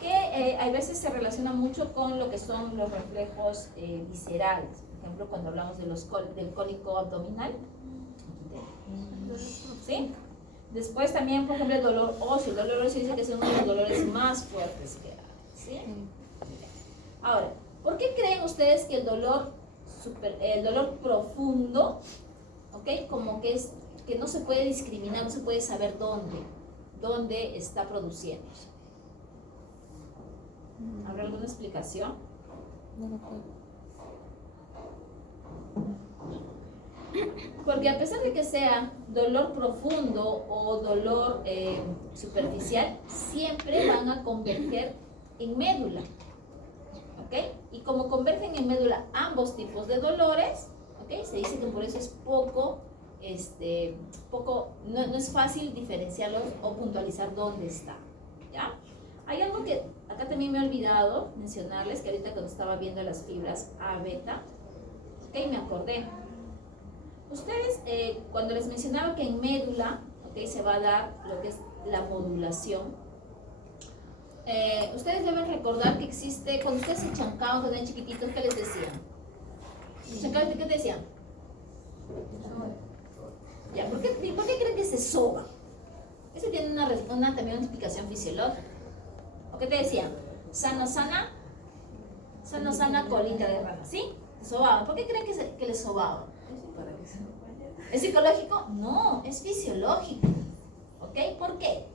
Que a veces se relaciona mucho con lo que son los reflejos viscerales. Por ejemplo, cuando hablamos de del cólico abdominal, ¿sí? Después también, por ejemplo, el dolor óseo. El dolor óseo dice que es uno de los dolores más fuertes que hay, ¿sí? Ahora, ¿por qué creen ustedes que el dolor profundo, ¿ok? Como que no se puede discriminar, no se puede saber dónde está produciéndose? ¿Habrá alguna explicación? Porque a pesar de que sea dolor profundo o dolor superficial, siempre van a converger en médula, ¿ok? Y como convergen en médula ambos tipos de dolores, ¿ok? Se dice que por eso es no es fácil diferenciarlos o puntualizar dónde está, ¿ya? Hay algo que acá también me he olvidado mencionarles, que ahorita cuando estaba viendo las fibras A, beta, ¿ok? Me acordé. Ustedes, cuando les mencionaba que en médula, ¿ok? Se va a dar lo que es la modulación, ustedes deben recordar que existe, cuando ustedes se chancaban cuando eran chiquititos, ¿qué les decían? ¿Chancaban qué te decían? Ya, ¿por qué creen que se soba? Eso tiene también una explicación fisiológica. ¿O qué te decían? Sana, colita de rana, ¿sí? Sobaban. ¿Por qué creen que les sobaban? ¿Es psicológico? No, es fisiológico. ¿Ok? ¿Por qué?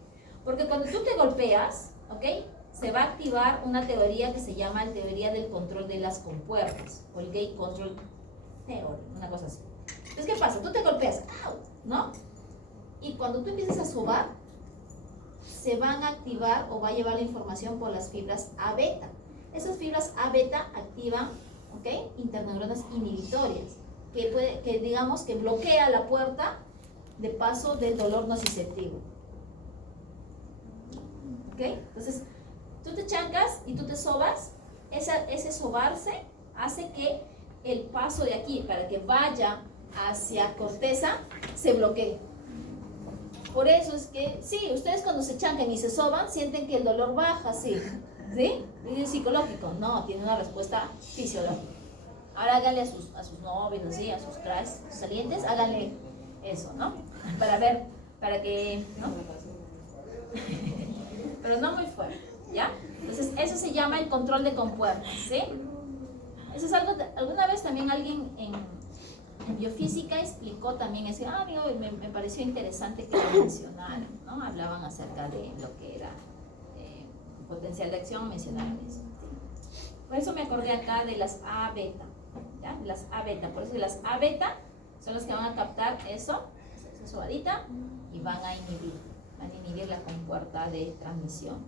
Porque cuando tú te golpeas, ¿ok? Se va a activar una teoría que se llama la teoría del control de las compuertas, o el gate control theory, una cosa así. Entonces, ¿qué pasa? Tú te golpeas, ¡au! ¿No? Y cuando tú empiezas a sobar, se van a activar o va a llevar la información por las fibras A beta. Esas fibras A beta activan, ¿ok? Interneuronas inhibitorias, que digamos que bloquea la puerta de paso del dolor nociceptivo. ¿Ok? Entonces, tú te chancas y tú te sobas, ese sobarse hace que el paso de aquí, para que vaya hacia corteza, se bloquee. Por eso es que, sí, ustedes cuando se chancan y se soban, sienten que el dolor baja, sí. ¿Sí? ¿Es psicológico? No, tiene una respuesta fisiológica. Ahora háganle a sus novios, ¿sí? A sus cracks, sus salientes, háganle eso, ¿no? Para que, ¿no? Pero no muy fuerte, ¿ya? Entonces, eso se llama el control de compuertas, ¿sí? Eso es algo, alguna vez también alguien en biofísica explicó también eso, amigo, me pareció interesante que lo mencionaran, ¿no? Hablaban acerca de lo que era potencial de acción, mencionaron eso. Por eso me acordé acá de las A beta, ¿ya? Las A beta, por eso las A beta son las que van a captar esa sobadita y van a inhibir la compuerta de transmisión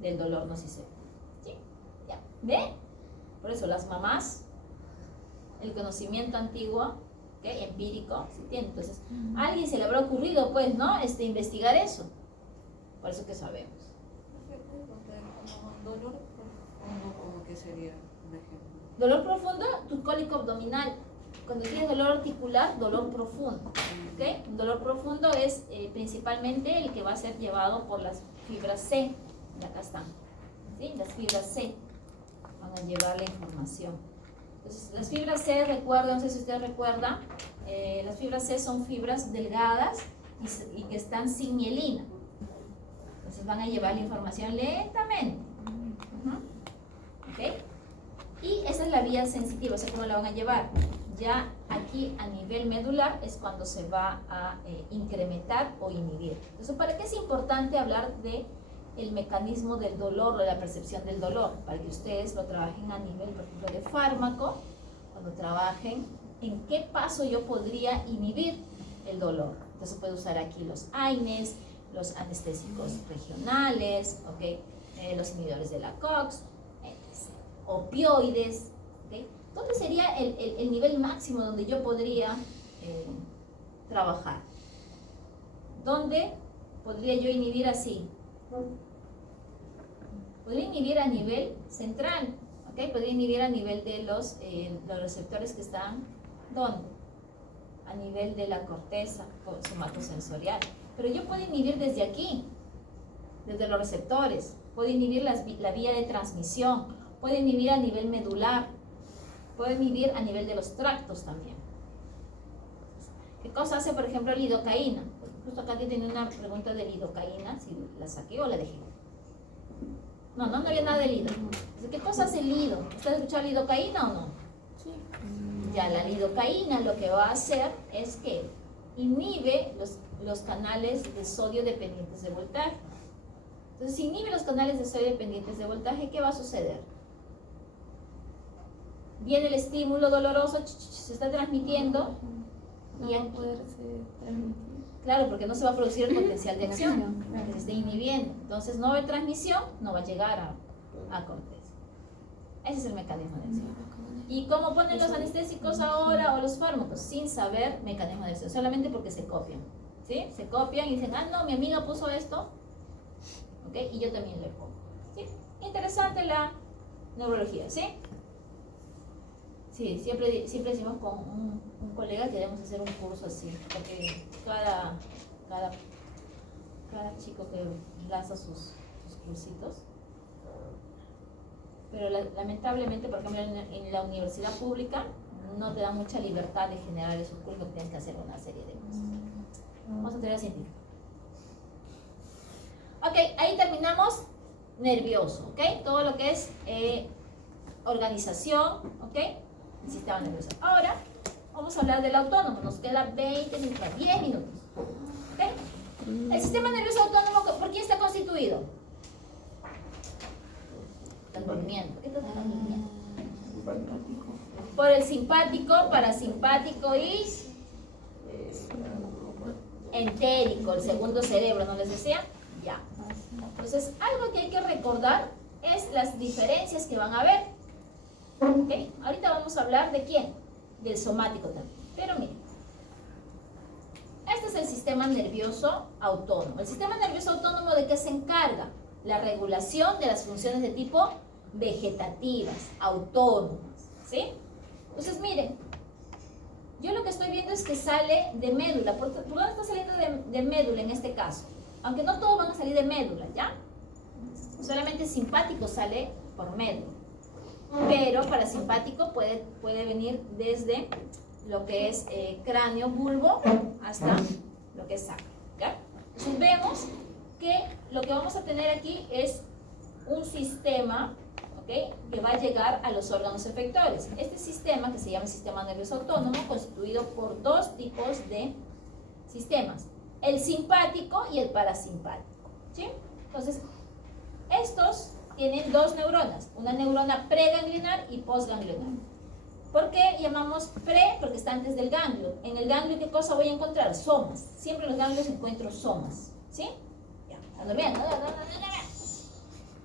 del dolor nociceptivo. ¿Sí? ¿Ya? ¿Ve? Por eso las mamás, el conocimiento antiguo, ¿okay? Empírico, ¿sí entiende? Entonces, a alguien se le habrá ocurrido, pues, ¿no? Investigar eso. Por eso que sabemos. Dolor profundo, ¿cómo que sería un ejemplo? Dolor profundo, tu cólico abdominal. Cuando tienes dolor articular, dolor profundo. ¿Okay? Un dolor profundo es principalmente el que va a ser llevado por las fibras C. Y acá están. ¿Sí? Las fibras C van a llevar la información. Entonces, las fibras C, recuerden, no sé si ustedes recuerdan, las fibras C son fibras delgadas y que están sin mielina. Entonces van a llevar la información lentamente. ¿Ok? Y esa es la vía sensitiva, o sea, ¿cómo la van a llevar? Ya aquí a nivel medular es cuando se va a incrementar o inhibir. Entonces, ¿para qué es importante hablar de el mecanismo del dolor o de la percepción del dolor? Para que ustedes lo trabajen a nivel, por ejemplo, de fármaco, cuando trabajen en qué paso yo podría inhibir el dolor. Entonces puede usar aquí los AINES, los anestésicos regionales, ¿okay? Los inhibidores de la COX, opioides, ¿okay? ¿Dónde sería el nivel máximo donde yo podría trabajar? ¿Dónde podría yo inhibir así? Podría inhibir a nivel central, ¿ok? Podría inhibir a nivel de los receptores que están, ¿dónde? A nivel de la corteza somatosensorial. Pero yo puedo inhibir desde aquí, desde los receptores. Puedo inhibir la vía de transmisión. Puedo inhibir a nivel medular. Puedo inhibir a nivel de los tractos también. ¿Qué cosa hace, por ejemplo, lidocaína? Justo acá tiene una pregunta de lidocaína, si la saqué o la dejé. No había nada de lido. ¿Qué cosa hace el lido? ¿Usted ha escuchado lidocaína o no? Sí. Ya, la lidocaína lo que va a hacer es que inhibe los canales de sodio dependientes de voltaje. Entonces, si inhibe los canales de sodio dependientes de voltaje, ¿qué va a suceder? Viene el estímulo doloroso, se está transmitiendo. No y va a aquí, poderse transmitir. claro, porque no se va a producir el potencial de acción, que se esté inhibiendo. Entonces, no va a haber transmisión, no va a llegar a corteza. Ese es el mecanismo de acción. ¿Y cómo ponen los anestésicos ahora o los fármacos? Sin saber mecanismo de acción, solamente porque se copian. ¿Sí? Se copian y dicen, no, mi amiga puso esto, ¿ok? Y yo también le pongo. ¿Sí? Interesante la neurología, ¿sí? Sí, siempre decimos con un colega que debemos hacer un curso así, porque cada chico que lanza sus cursitos. Pero lamentablemente, por ejemplo, en la universidad pública no te da mucha libertad de generar esos cursos, tienes que hacer una serie de cosas. Vamos a tener científico. Ok, ahí terminamos nervioso, ok, todo lo que es organización, ok, el sistema nervioso. Ahora vamos a hablar del autónomo, nos queda 10 minutos, ok. El sistema nervioso autónomo, ¿por quién está constituido? Están durmiendo. ¿Por qué están durmiendo? Por el simpático, parasimpático y entérico, el segundo cerebro, ¿no les decía? Ya. Entonces, algo que hay que recordar es las diferencias que van a haber. ¿Okay? Ahorita vamos a hablar de quién, del somático también. Pero miren, este es el sistema nervioso autónomo. El sistema nervioso autónomo, ¿de qué se encarga? La regulación de las funciones de tipo vegetativas, autónomas, ¿sí? Entonces, miren, yo lo que estoy viendo es que sale de médula. ¿Por dónde está saliendo de médula en este caso? Aunque no todos van a salir de médula, ¿ya? Solamente simpático sale por médula. Pero parasimpático puede venir desde lo que es cráneo, bulbo, hasta lo que es sacro, ¿ya? Entonces vemos que lo que vamos a tener aquí es un sistema, ¿ok?, que va a llegar a los órganos efectores. Este sistema, que se llama sistema nervioso autónomo, constituido por dos tipos de sistemas, el simpático y el parasimpático, ¿sí? Entonces, estos tienen dos neuronas, una neurona preganglionar y postganglionar. ¿Por qué llamamos pre? Porque está antes del ganglio. En el ganglio, ¿qué cosa voy a encontrar? Somas. Siempre en los ganglios encuentro somas, ¿sí? Ya, ¿están durmiendo?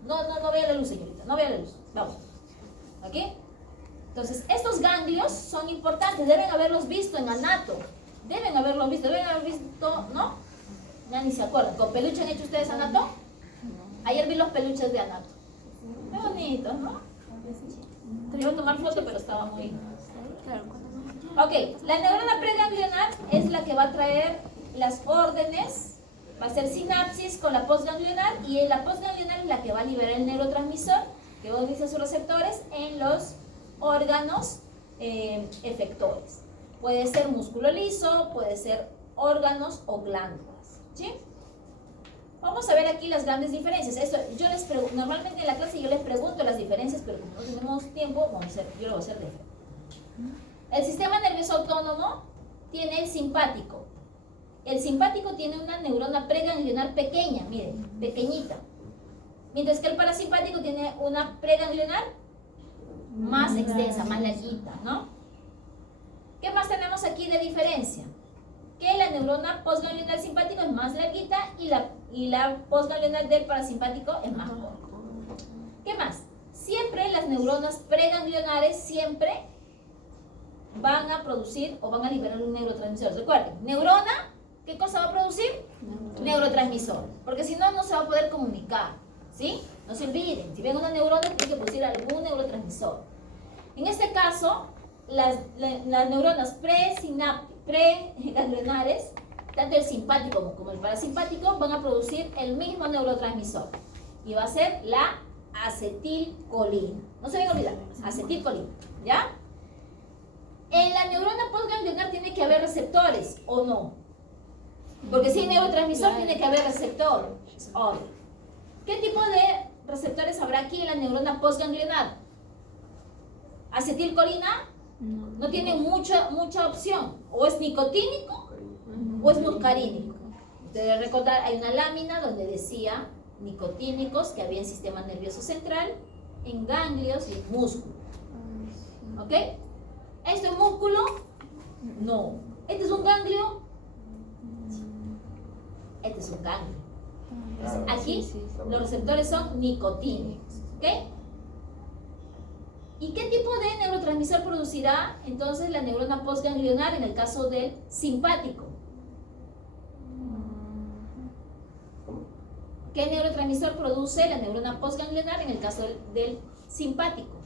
No vea la luz, señorita, no vea la luz. Vamos. ¿Ok? Entonces, estos ganglios son importantes, deben haberlos visto en anato. Deben haberlo visto, ¿no? Ya ni se acuerdan. ¿Con peluche han hecho ustedes anato? Ayer vi los peluches de anato. Qué bonitos, ¿no? Te iba a tomar foto, pero estaba muy... Ok, la neurona preganglionar es la que va a traer las órdenes, va a ser sinapsis con la postganglionar, y la postganglionar es la que va a liberar el neurotransmisor que utiliza sus receptores en los órganos efectores. Puede ser músculo liso, puede ser órganos o glándulas, ¿sí? Vamos a ver aquí las grandes diferencias. Esto, normalmente en la clase yo les pregunto las diferencias, pero como no tenemos tiempo, yo lo voy a hacer de frente. El sistema nervioso autónomo tiene el simpático. El simpático tiene una neurona preganglionar pequeña, miren, pequeñita. Mientras que el parasimpático tiene una preganglionar más extensa, más larguita, ¿no? ¿Qué más tenemos aquí de diferencia? Que la neurona postganglionar simpático es más larguita y la postganglionar del parasimpático es más corta. ¿Qué más? Siempre las neuronas preganglionares siempre van a producir o van a liberar un neurotransmisor. Recuerden, neurona, ¿qué cosa va a producir? Neurotransmisor. Porque si no, no se va a poder comunicar, ¿sí? No se olviden, si ven una neurona, tiene que producir algún neurotransmisor. En este caso, las neuronas preganglionares, tanto el simpático como el parasimpático, van a producir el mismo neurotransmisor. Y va a ser la acetilcolina. No se vayan a olvidar, acetilcolina, ¿ya? En la neurona postganglionar tiene que haber receptores, ¿o no? Porque si hay neurotransmisor, tiene que haber receptor. Obvio. ¿Qué tipo de receptores habrá aquí en la neurona postganglionar? Acetilcolina no tiene mucha opción. O es nicotínico o es muscarínico. Ustedes recordar, hay una lámina donde decía nicotínicos que había en sistema nervioso central, en ganglios y en músculo. ¿Ok? ¿Esto es músculo? No. ¿Este es un ganglio? Este es un ganglio. Aquí los receptores son nicotínicos. ¿Ok? ¿Y qué tipo de neurotransmisor producirá entonces la neurona postganglionar en el caso del simpático? ¿Qué neurotransmisor produce la neurona postganglionar en el caso del simpático?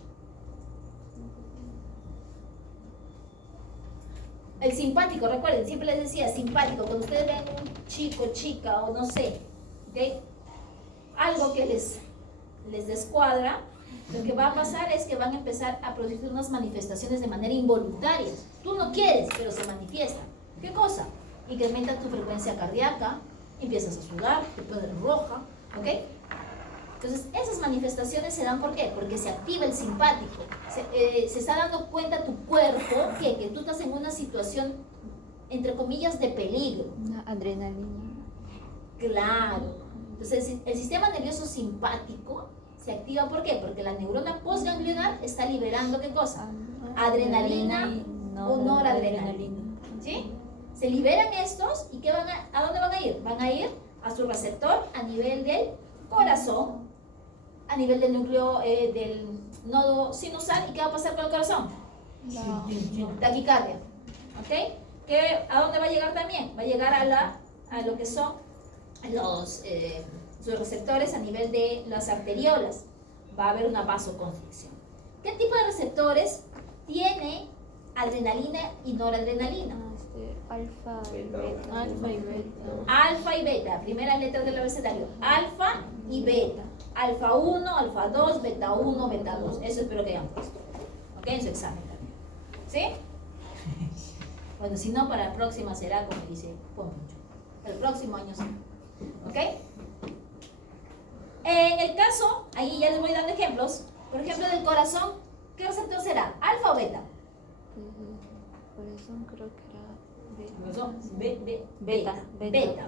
El simpático, recuerden, siempre les decía simpático, cuando ustedes ven un chico, chica o no sé, ¿okay? Algo que les descuadra, lo que va a pasar es que van a empezar a producir unas manifestaciones de manera involuntaria. Tú no quieres, pero se manifiesta. ¿Qué cosa? Incrementa tu frecuencia cardíaca, empiezas a sudar, te pones roja, ¿ok? Entonces, esas manifestaciones se dan ¿por qué? Porque se activa el simpático. Se está dando cuenta tu cuerpo que tú estás en una situación, entre comillas, de peligro. Una adrenalina. Claro. Entonces, el sistema nervioso simpático se activa ¿por qué? Porque la neurona postganglionar está liberando ¿qué cosa? Adrenalina o noradrenalina. ¿Sí? Se liberan estos y ¿qué ¿a dónde van a ir? Van a ir a su receptor a nivel del corazón, a nivel del núcleo del nodo sinusal. ¿Y qué va a pasar con el corazón? Taquicardia. ¿Ok? ¿A dónde va a llegar también? Va a llegar a lo que son sus receptores a nivel de las arteriolas. Va a haber una vasoconstricción. ¿Qué tipo de receptores tiene adrenalina y noradrenalina? Alfa y Beta. beta. Alfa y beta. Alfa y beta, primeras letras del abecedario. Alfa y beta. Alfa 1, alfa 2, beta 1, beta 2. Eso espero que hayan puesto. ¿Ok? En su examen también. ¿Sí? Bueno, si no, para la próxima será como dice, pon mucho. El próximo año sí. ¿Ok? En el caso, ahí ya les voy dando ejemplos. Por ejemplo, del corazón, ¿qué receptor será? ¿Alfa o beta? Corazón creo que era Corazón beta.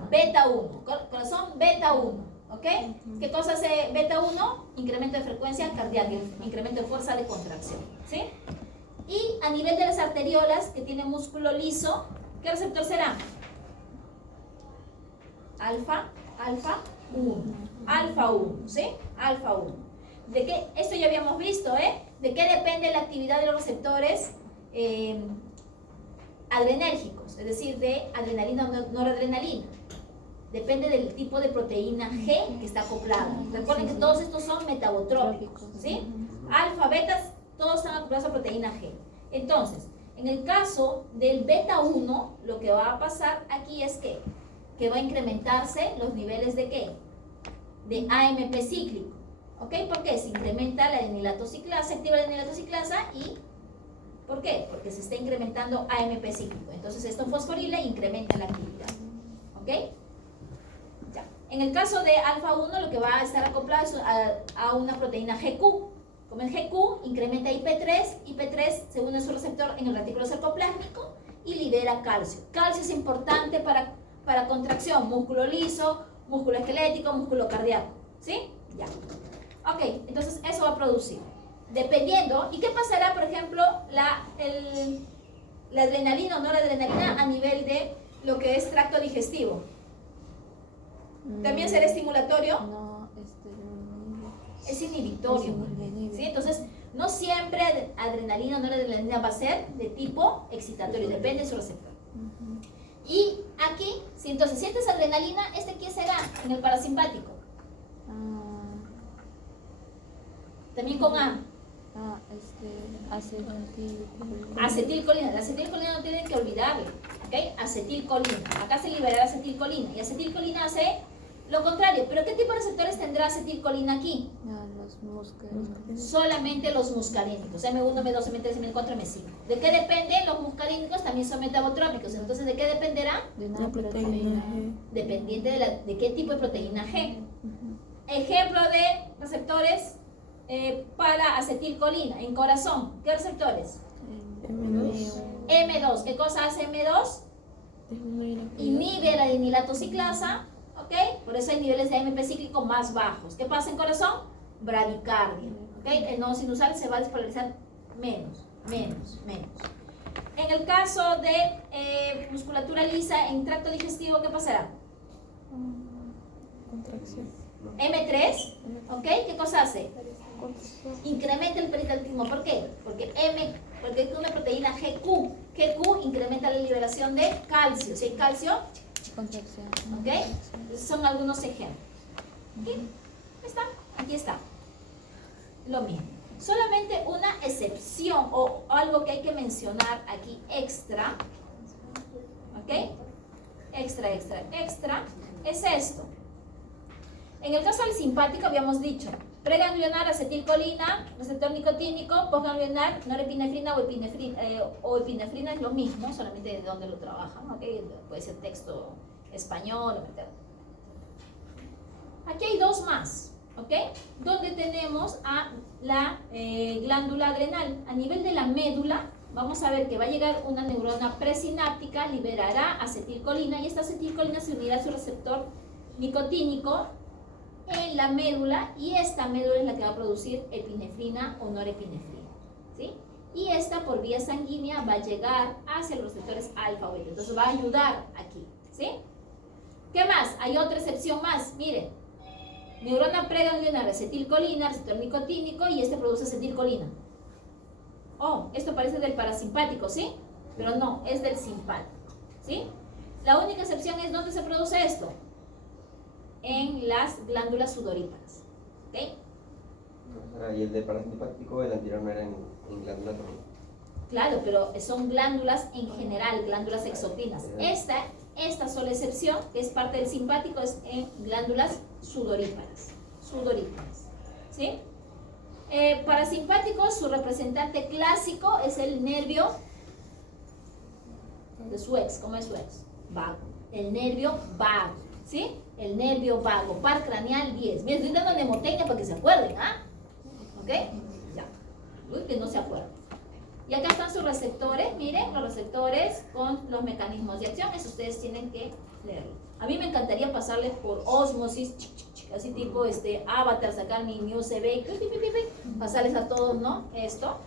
Beta 1. Corazón beta 1. ¿Ok? ¿Qué cosa hace beta 1? Incremento de frecuencia cardíaca, incremento de fuerza de contracción. ¿Sí? Y a nivel de las arteriolas, que tiene músculo liso, ¿qué receptor será? Alfa 1. Alfa 1, ¿sí? Alfa 1. ¿De qué? Esto ya habíamos visto, ¿eh? ¿De qué depende la actividad de los receptores adrenérgicos? Es decir, de adrenalina o noradrenalina. Depende del tipo de proteína G que está acoplada. Recuerden que todos estos son metabotrópicos, ¿sí? Alfa, betas, todos están acoplados a proteína G. Entonces, en el caso del beta 1, lo que va a pasar aquí es que va a incrementarse los niveles de ¿qué? De AMP cíclico. ¿Ok? ¿Por qué? Se incrementa la adenilatociclasa, se activa la adenilatociclasa y ¿por qué? Porque se está incrementando AMP cíclico. Entonces esto fosforila e incrementa la actividad. ¿Ok? Ya. En el caso de alfa 1 lo que va a estar acoplado es a una proteína GQ. Como el GQ incrementa IP3, IP3 se une a su receptor en el retículo sarcoplásmico y libera calcio. Calcio es importante para contracción, músculo liso, músculo esquelético, músculo cardíaco. ¿Sí? Ya. Ok, entonces eso va a producir. Dependiendo, ¿y qué pasará, por ejemplo, la adrenalina o noradrenalina a nivel de lo que es tracto digestivo? ¿También será estimulatorio? No, Es inhibitorio. ¿Sí? Entonces, no siempre adrenalina o noradrenalina va a ser de tipo excitatorio, depende de su receptor. Y aquí, entonces, si esta es adrenalina, ¿este qué será? En el parasimpático. También con A. Acetilcolina. Acetilcolina. La acetilcolina no tienen que olvidarla. ¿Ok? Acetilcolina. Acá se liberará acetilcolina. Y acetilcolina hace lo contrario. ¿Pero qué tipo de receptores tendrá acetilcolina aquí? Los muscarínicos. Solamente los muscarínicos. M1, M2, M3, M4, M5. ¿De qué dependen? Los muscarínicos también son metabotrópicos. Entonces, ¿de qué dependerá? De una proteína. Dependiente de qué tipo de proteína G. Ejemplo de receptores para acetilcolina en corazón. ¿Qué receptores? M2. ¿Qué cosa hace M2? Inhibe la adinilato ciclasa. ¿Ok? Por eso hay niveles de AMP cíclico más bajos. ¿Qué pasa en corazón? Bradicardia. ¿Ok? El nodo sinusal se va a despolarizar menos. En el caso de musculatura lisa en tracto digestivo, ¿qué pasará? Contracción. M3, ¿ok? ¿Qué cosa hace? Incrementa el peritalismo. ¿Por qué? Porque es una proteína GQ. GQ incrementa la liberación de calcio. Si hay calcio, Contracción. ¿ok? Esos son algunos ejemplos. ¿Ok? ¿Está? Aquí está. Lo mismo. Solamente una excepción o algo que hay que mencionar aquí extra. ¿Ok? Extra es esto. En el caso del simpático habíamos dicho preganglionar, acetilcolina, receptor nicotínico, postganglionar, norepinefrina o epinefrina es lo mismo, solamente de dónde lo trabajan, ¿ok? Puede ser texto español, etc. Aquí hay dos más, ¿ok? Donde tenemos a la glándula adrenal. A nivel de la médula, vamos a ver que va a llegar una neurona presináptica, liberará acetilcolina y esta acetilcolina se unirá a su receptor nicotínico en la médula y esta médula es la que va a producir epinefrina o norepinefrina, ¿sí? Y esta por vía sanguínea va a llegar hacia los receptores alfa o beta, entonces va a ayudar aquí, ¿sí? ¿Qué más? Hay otra excepción más, miren, neurona preganglionar, acetilcolina, receptor nicotínico y este produce acetilcolina. Oh, esto parece del parasimpático, ¿sí? Pero no, es del simpático, ¿sí? La única excepción es ¿dónde se produce esto? En las glándulas sudoríparas. ¿Ok? Y el de parasimpático, el anterior no era en glándula también. Claro, pero son glándulas en general, glándulas exocrinas. Esta sola excepción, que es parte del simpático, es en glándulas sudoríparas. ¿Sí? Parasimpático, su representante clásico es el nervio de Swex. ¿Cómo es Swex? Vago. El nervio vago. ¿Sí? El nervio vago, par craneal 10. Me estoy dando mnemotecnia para que se acuerden, ¿ah? ¿Ok? Ya. Uy, que no se acuerden. Y acá están sus receptores, miren, los receptores con los mecanismos de acción. Eso ustedes tienen que leerlo. A mí me encantaría pasarles por osmosis, así tipo Avatar, sacar mi New CV, pasarles a todos, ¿no? Esto.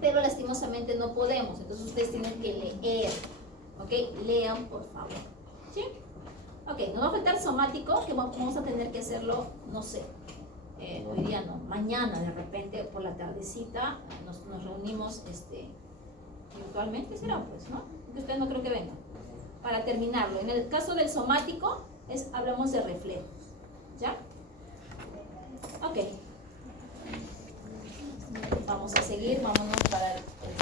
Pero lastimosamente no podemos. Entonces ustedes tienen que leer. ¿Ok? Lean, por favor. ¿Sí? Ok, nos va a afectar somático, que vamos a tener que hacerlo, no sé, hoy día no, mañana de repente por la tardecita nos reunimos virtualmente, será pues, ¿no? Porque ustedes no creo que vengan. Para terminarlo, en el caso del somático, hablamos de reflejos, ¿ya? Ok. Vamos a seguir, vámonos para el